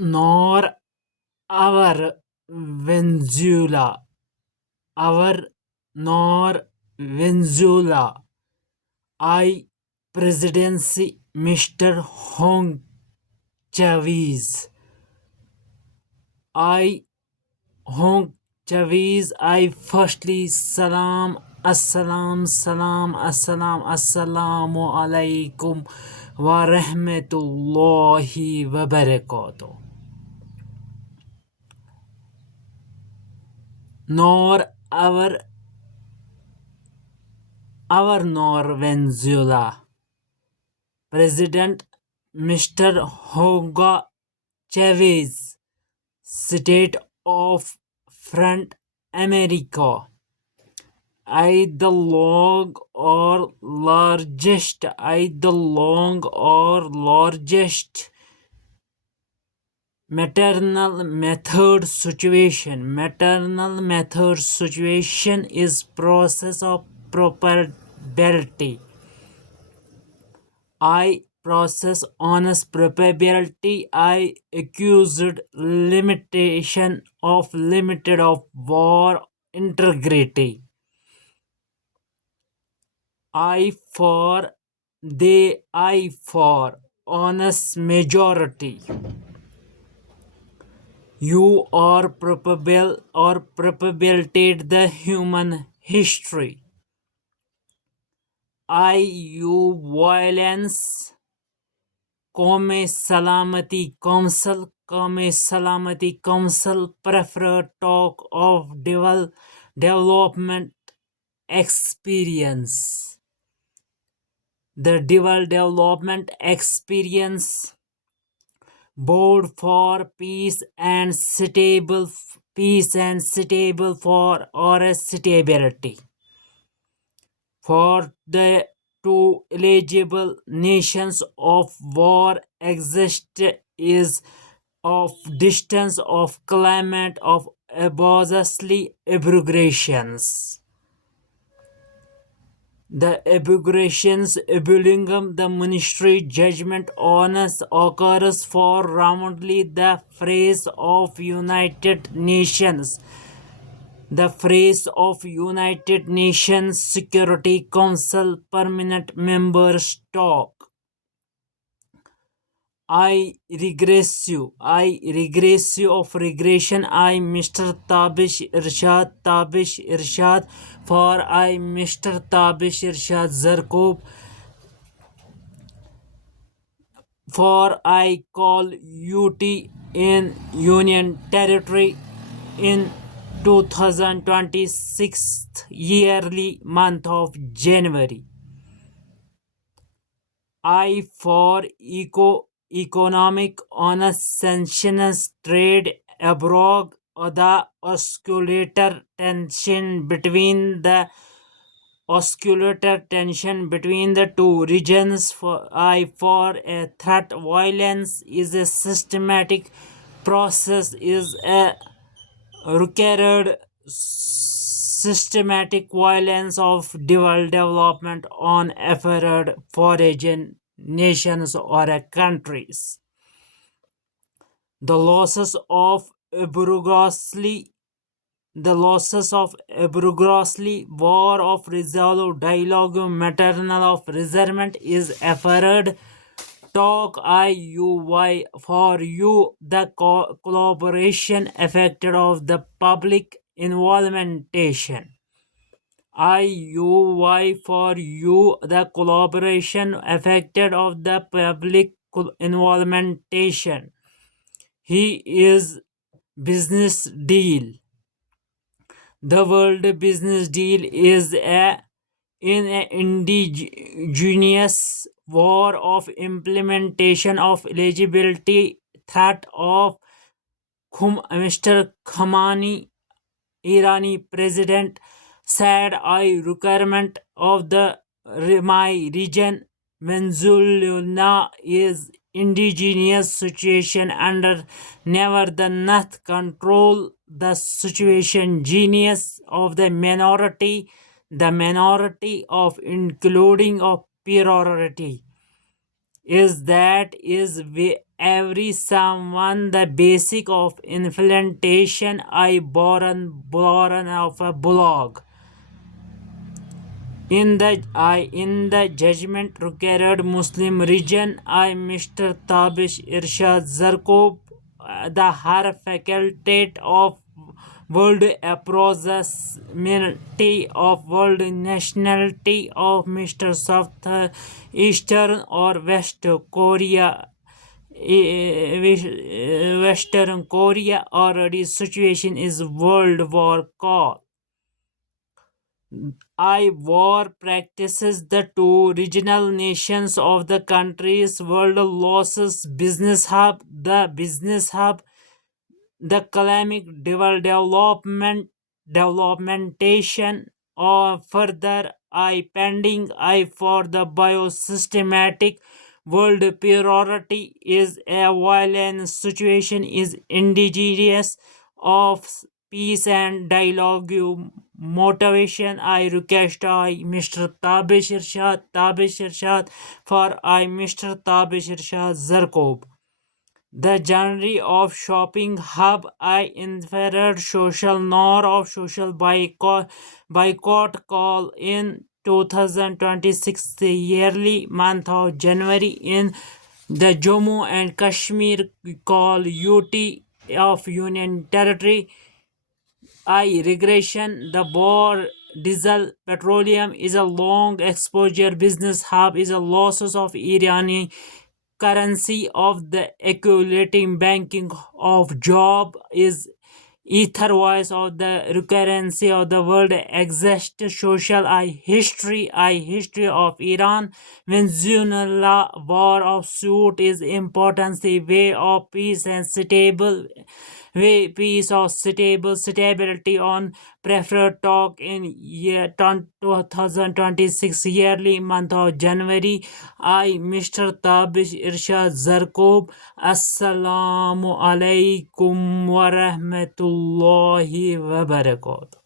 nor our Venezuela, our nor Venezuela. I Presidency Mr. Hong Chavez. I Hong Chavez. I firstly assalamu alaikum wa rahmatullahi wa barakatuh. Nor our Venezuela President Mr. Hugo Chavez, State of Front America, I the long or largest maternal method situation is process of probability. I process honest probability. I accused limitation of limited of war integrity. I for honest majority. You are probable or probability the human history. I you violence कौमे सलामती council prefer talk of development experience. The development experience board for peace and stable for or stability. For the two eligible nations of war exist is of distance of climate of obviously abbreviations. The abbreviations abulingum the ministry judgment honors occurs for roundly the phrase of United Nations. The phrase of United Nations Security Council permanent members talk. I regressive of regression. I Mr. Tabish Irshad for I Mr. Tabish Irshad Zarkub for I call UT in Union Territory in 2026 yearly month of January. I for economic honest sanctions trade abroad the oscillator tension between the two regions. For a threat violence is a systematic process is a required systematic violence of development on affaired foreign nations or countries. The losses of Abrugosly war of resolve dialogue maternal of resentment is affaired talk IUY for you the collaboration affected of the public involvementation. IUY for you the collaboration affected of the public involvementation. He is business deal. The world business deal is in an indigenous war of implementation of eligibility threat of Mr. Khamenei, Irani president said I requirement of my region Venezuela is indigenous situation under never the not control the situation genius of the minority of including of priority is that is every someone the basic of implementation. I born of a blog. In the judgment required Muslim region, I Mr. Tabish Irshad Zarkob, the Har faculty of World Approximately of World Nationality of Mr. South Eastern or West Korea. Western Korea already situation is World War call. I war practices the two regional nations of the countries world losses business hub the climate developmentation or further I pending I for the biosystematic world priority is a violent situation is indigenous of peace and dialogue motivation. I request I Mr. Tabish Irshad for I Mr. Tabish Irshad Zarkob. The genre of shopping hub I inferred social nor of social boycott call in 2026 the yearly month of January in the Jammu and Kashmir call UT of Union Territory. I regression the war diesel petroleum is a long exposure business hub is a losses of Irani currency of the accumulating banking of job is ether voice of the recurrency of the world exist social I history of Iran Venezuela war of suit is importance the way of peace and stable way peace or stability on preferred talk in year 2026 yearly month of January. I Mr. Tabish Irshad Zarkob. Assalamu alaikum wa rahmatullahi wa barakatuh.